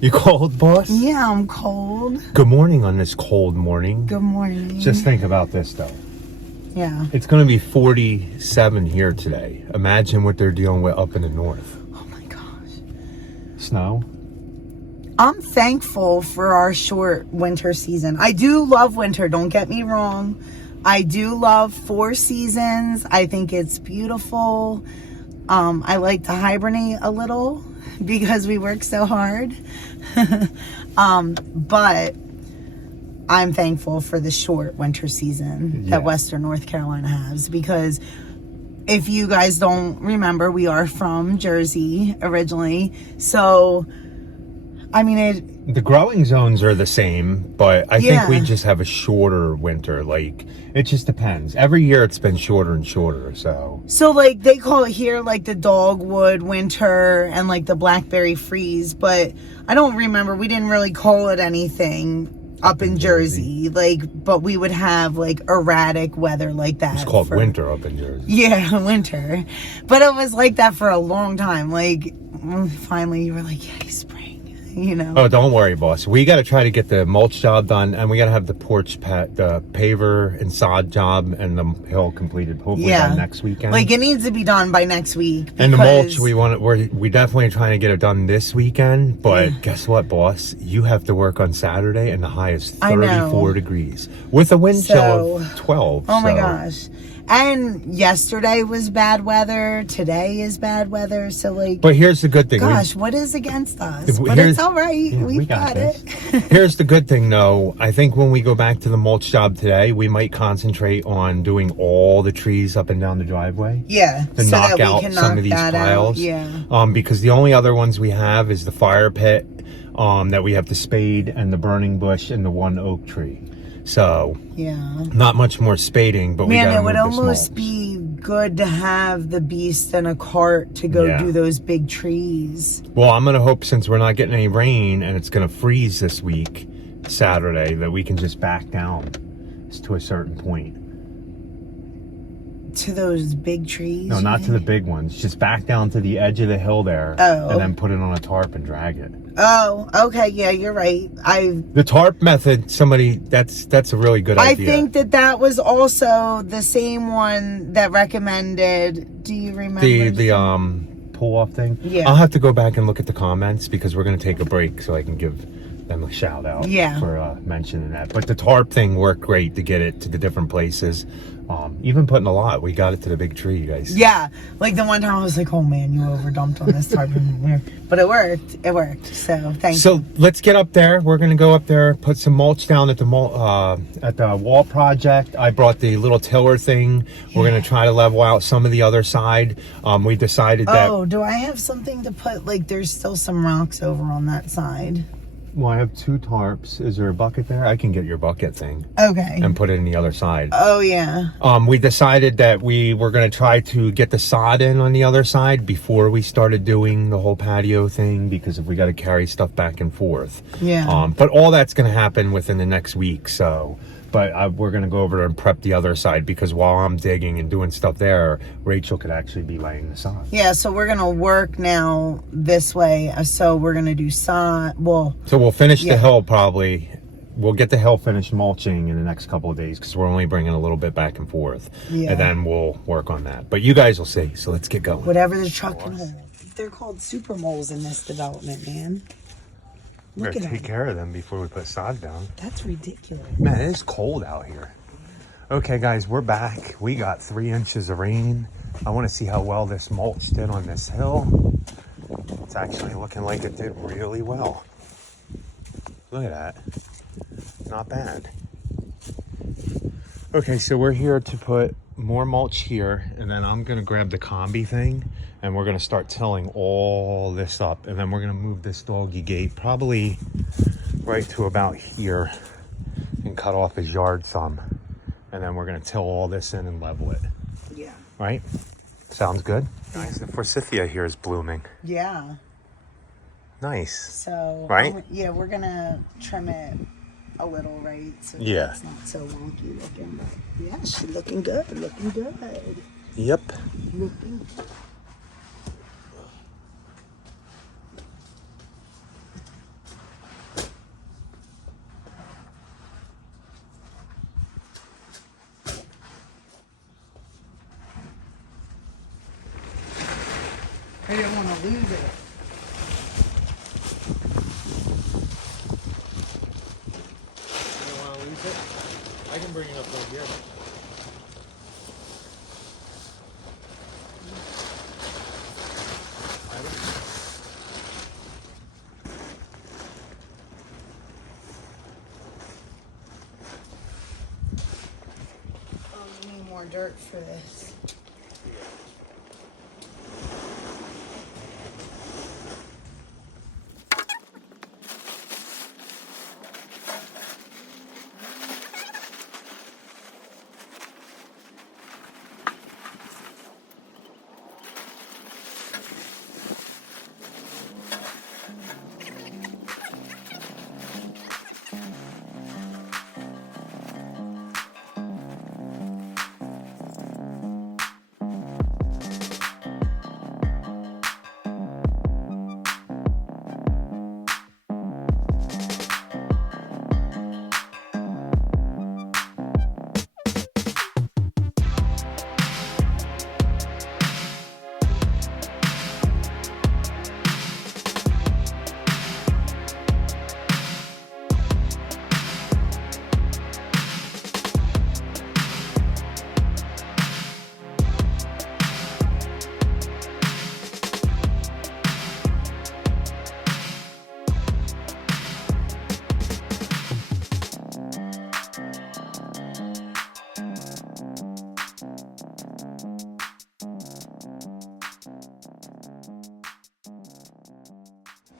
You cold, boss? Yeah, I'm cold. Good morning on this cold morning. Good morning. Just think about this, though. Yeah. It's going to be 47 here today. Imagine what they're dealing with up in the north. Oh my gosh. Snow? I'm thankful for our short winter season. I do love winter, don't get me wrong. I do love 4 seasons. I think it's beautiful. I like to hibernate a little because we work so hard. But I'm thankful for the short winter season that Western North Carolina has, because if you guys don't remember, we are from Jersey originally. So, I mean, the growing zones are the same, but I think we just have a shorter winter. Like, it just depends. Every year it's been shorter and shorter, so. So, like, they call it here, like, the dogwood winter and, like, the blackberry freeze, but I don't remember. We didn't really call it anything up in Jersey. Like, but we would have, like, erratic weather like that. It's called winter up in Jersey. Yeah, winter. But it was like that for a long time. Like, finally you were like, yay, spring. You know. Oh, don't worry, boss. We got to try to get the mulch job done, and we got to have the the paver and sod job and the hill completed hopefully by next weekend. Like, it needs to be done by next week. And the mulch, we definitely trying to get it done this weekend. But guess what, boss? You have to work on Saturday, and the high is 34 degrees with a wind chill of 12. Oh my gosh. And yesterday was bad weather. Today is bad weather. So, like... But here's the good thing. Gosh, what is against us? But it's all right. Yeah, We've got it. Here's the good thing, though. I think when we go back to the mulch job today, we might concentrate on doing all the trees up and down the driveway. Yeah. To knock out some of these piles. Yeah. Because the only other ones we have is the fire pit that we have to spade, and the burning bush and the one oak tree. So, not much more spading, but we gotta it would move almost be good to have the beast and a cart to go do those big trees. Well, I'm gonna hope, since we're not getting any rain and it's gonna freeze this week, Saturday, that we can just back down to a certain point. To those big trees? No, not to the big ones. Just back down to the edge of the hill there, and then put it on a tarp and drag it. Oh, okay, yeah, you're right. The tarp method, that's a really good idea. I think that was also the same one that recommended. Do you remember the pull off thing? Yeah. I'll have to go back and look at the comments, because we're gonna take a break so I can give them a shout out for mentioning that. But the tarp thing worked great to get it to the different places. Even putting a lot, we got it to the big tree, you guys. Yeah, like the one time I was like, oh man, you overdumped on this tarp. But it worked, so thank you. So let's get up there. We're gonna go up there, put some mulch down at the wall project. I brought the little tiller thing. We're gonna try to level out some of the other side. We decided that... Oh, do I have something to put? Like, there's still some rocks over on that side. Well, I have 2 tarps. Is there a bucket there? I can get your bucket thing. Okay. And put it in the other side. Oh, yeah. We decided that we were going to try to get the sod in on the other side before we started doing the whole patio thing, because if we got to carry stuff back and forth. Yeah. But all that's going to happen within the next week, so... But we're going to go over there and prep the other side, because while I'm digging and doing stuff there, Rachel could actually be laying the sod. Yeah, so we're going to work now this way. So we're going to do sod. Well, so we'll finish the hill probably. We'll get the hill finished mulching in the next couple of days, because we're only bringing a little bit back and forth. Yeah. And then we'll work on that. But you guys will see. So let's get going. Whatever the truck can hold. They're called super moles in this development, man. We're gonna take care of them before we put sod down. That's ridiculous. Man, it is cold out here. Okay, guys, we're back. We got 3 inches of rain. I want to see how well this mulch did on this hill. It's actually looking like it did really well. Look at that. Not bad. Okay, so we're here to put more mulch here, and then I'm gonna grab the combi thing, and we're gonna start tilling all this up, and then we're gonna move this doggy gate probably right to about here and cut off his yard some, and then we're gonna till all this in and level it. Yeah. Right? Sounds good. Nice. The forsythia here is blooming. Yeah. Nice. So right? Yeah, we're gonna trim it a little, right? So it's not so wonky looking, but yeah, she's looking good. Looking good. Yep. Looking. lose it. You don't want to lose it? I can bring it up right here. Oh, you need more dirt for this.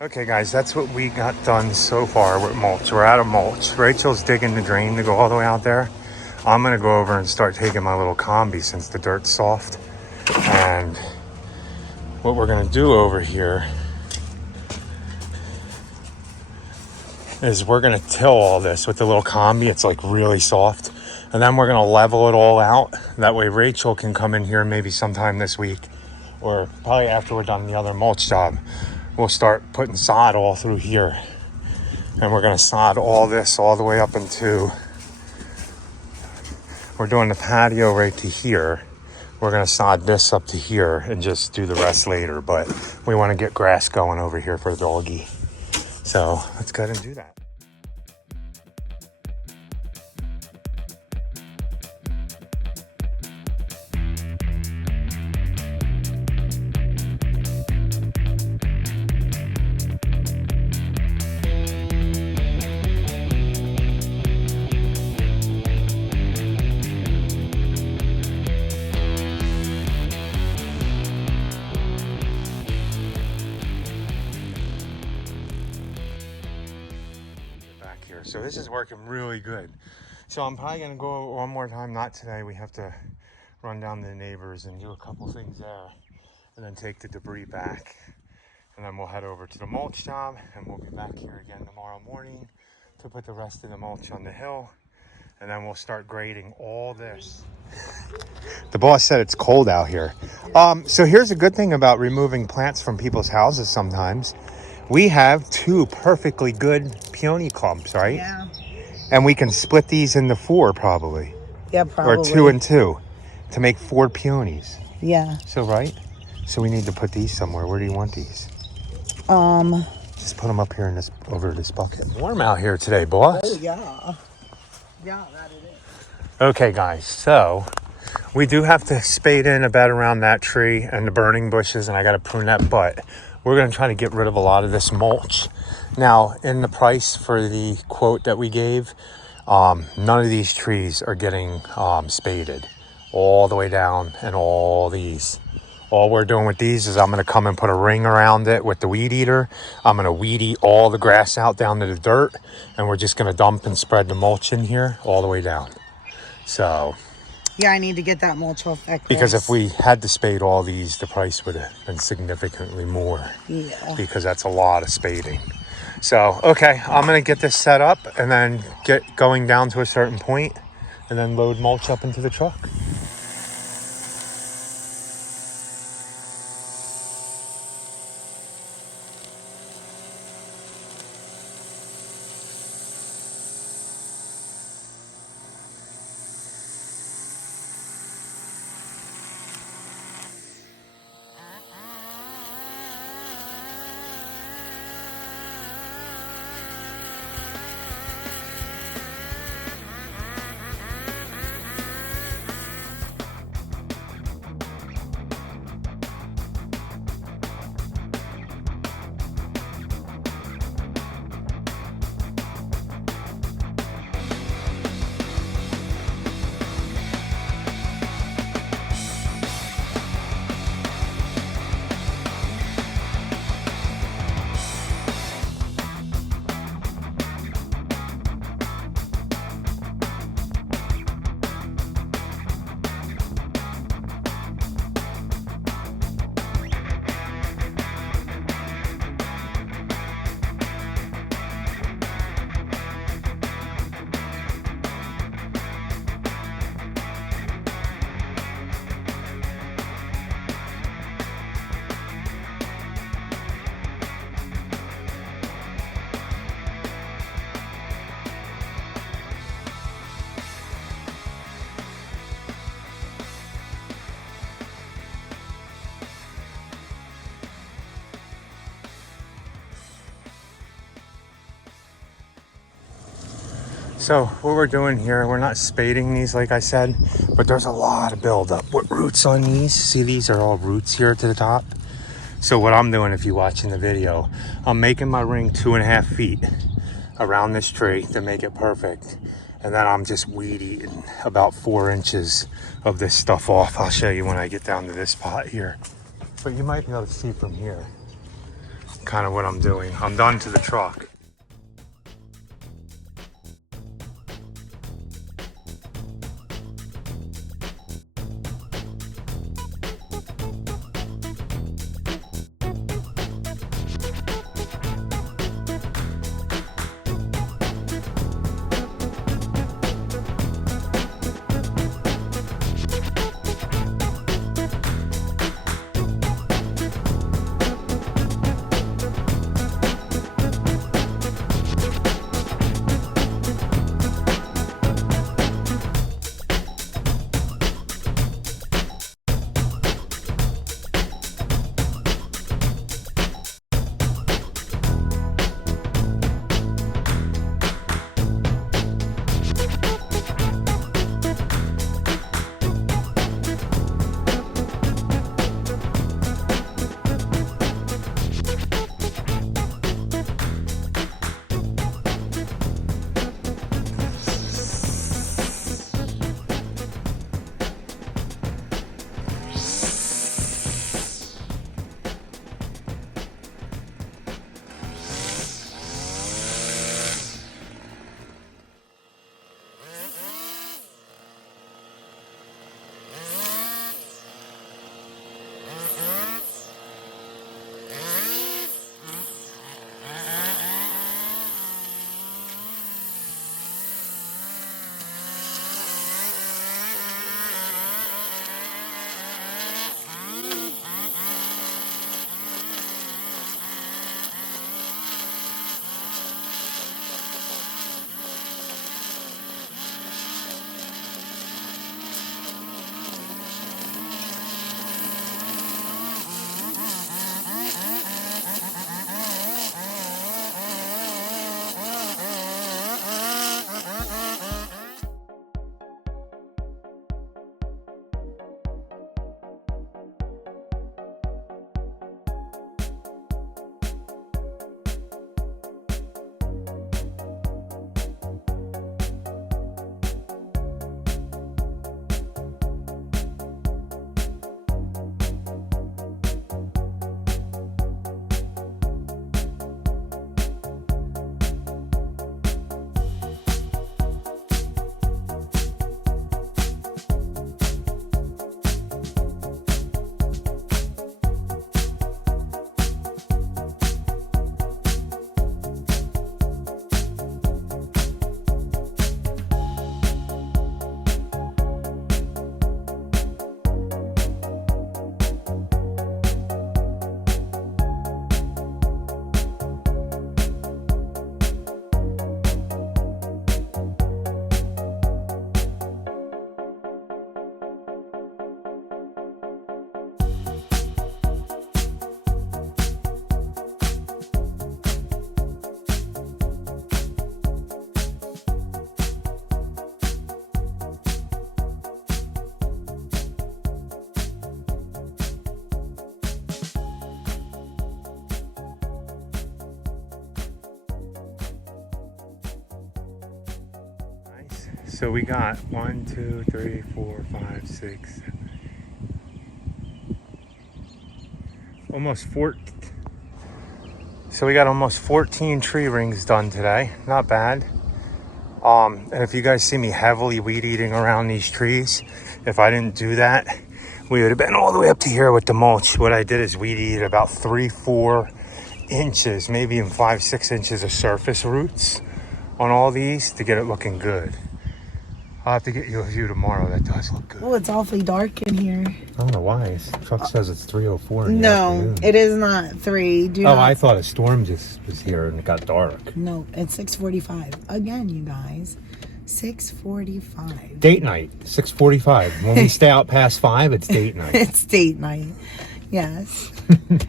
Okay guys, that's what we got done so far with mulch. We're out of mulch. Rachel's digging the drain to go all the way out there. I'm gonna go over and start taking my little combi since the dirt's soft. And what we're gonna do over here is we're gonna till all this with the little combi. It's like really soft. And then we're gonna level it all out. That way Rachel can come in here maybe sometime this week or probably after we're done the other mulch job. We'll start putting sod all through here. And we're gonna sod all this all the way up into, we're doing the patio right to here. We're gonna sod this up to here and just do the rest later. But we wanna get grass going over here for the doggy. So let's go ahead and do that. So this is working really good. So I'm probably gonna go one more time, not today. We have to run down to the neighbors and do a couple things there and then take the debris back. And then we'll head over to the mulch job and we'll be back here again tomorrow morning to put the rest of the mulch on the hill. And then we'll start grading all this. The boss said it's cold out here. So here's a good thing about removing plants from people's houses sometimes. We have 2 perfectly good peony clumps, right? Yeah. And we can split these into 4 probably. Yeah, probably. Or 2 and 2 to make 4 peonies. Yeah. So, right? So we need to put these somewhere. Where do you want these? Just put them up here in this, over this bucket. Warm out here today, boss. Oh, yeah. Yeah, that it is. Okay, guys. So we do have to spade in a bed around that tree and the burning bushes, and I got to prune that butt. We're going to try to get rid of a lot of this mulch. Now, in the price for the quote that we gave, none of these trees are getting spaded all the way down, and all these. All we're doing with these is I'm going to come and put a ring around it with the weed eater. I'm going to weed eat all the grass out down to the dirt, and we're just going to dump and spread the mulch in here all the way down. So yeah, I need to get that mulch off that grass. because if we had to spade all these, the price would have been significantly more. Yeah. Because that's a lot of spading. So, okay, I'm going to get this set up and then get going down to a certain point and then load mulch up into the truck. So what we're doing here, we're not spading these like I said, but there's a lot of buildup with roots on these. See, these are all roots here to the top. So what I'm doing, if you're watching the video, I'm making my ring 2.5 feet around this tree to make it perfect. And then I'm just weed eating about 4 inches of this stuff off. I'll show you when I get down to this spot here. But you might be able to see from here kind of what I'm doing. I'm done to the truck. So we got 1, 2, 3, 4, 5, 6, 7, almost 14. So we got almost 14 tree rings done today. Not bad. And if you guys see me heavily weed eating around these trees, if I didn't do that, we would have been all the way up to here with the mulch. What I did is weed eat about 3-4 inches, maybe even 5-6 inches of surface roots on all these to get it looking good. I'll have to get you a view tomorrow. That does look good. Oh, it's awfully dark in here. I don't know why. The truck says it's 3:04 in the No, afternoon. it is not 3. I thought a storm just was here and it got dark. No, it's 6:45. Again, you guys. 6:45. Date night, 6:45. When we stay out past 5, it's date night. It's date night. Yes.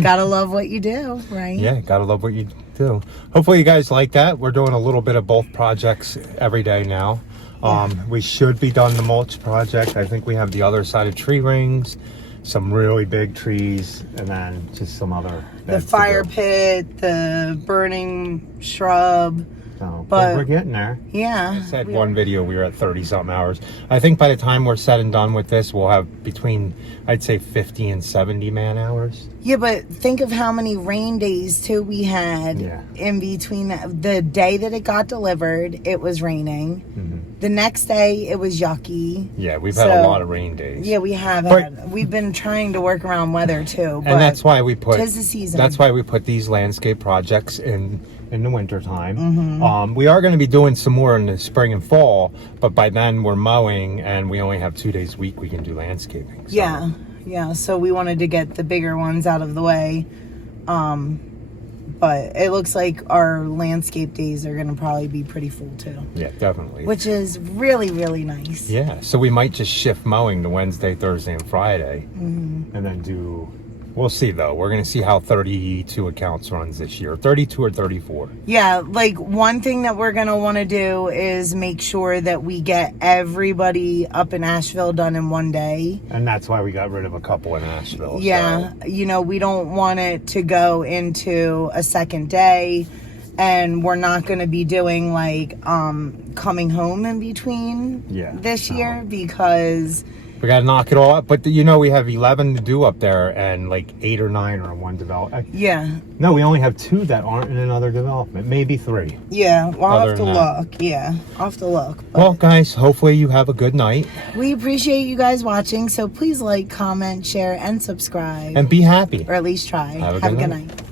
Gotta love what you do, right? Yeah, gotta love what you do. Hopefully you guys like that. We're doing a little bit of both projects every day now. We should be done the mulch project. I think we have the other side of tree rings, some really big trees, and then just some other the fire pit, the burning shrub. So, but we're getting there. Yeah. I said one video we were at 30-something hours. I think by the time we're said and done with this, we'll have between, I'd say, 50 and 70 man hours. Yeah, but think of how many rain days too we had in between. The day that it got delivered, it was raining. The next day, it was yucky. Yeah, we've had a lot of rain days. Yeah, we have had. We've been trying to work around weather too. But and that's why we put. 'Tis the season. That's why we put these landscape projects in the winter time. We are going to be doing some more in the spring and fall, but by then we're mowing, and we only have 2 days a week we can do landscaping. So. Yeah. So we wanted to get the bigger ones out of the way. But it looks like our landscape days are going to probably be pretty full too. Yeah, definitely. Which is really, really nice. Yeah, so we might just shift mowing to Wednesday, Thursday, and Friday. And then we'll see though. We're going to see how 32 accounts runs this year. 32 or 34. Yeah, like one thing that we're going to want to do is make sure that we get everybody up in Asheville done in one day. And that's why we got rid of a couple in Asheville. Yeah, so. We don't want it to go into a second day, and we're not going to be doing like coming home in between this year because we got to knock it all up. But we have 11 to do up there, and like 8 or 9 are in one development. Yeah. No, we only have 2 that aren't in another development. Maybe 3. Yeah, well, I'll have to look. Yeah, I'll have to look. Well, guys, hopefully you have a good night. We appreciate you guys watching, so please like, comment, share, and subscribe. And be happy. Or at least try. Have a good night.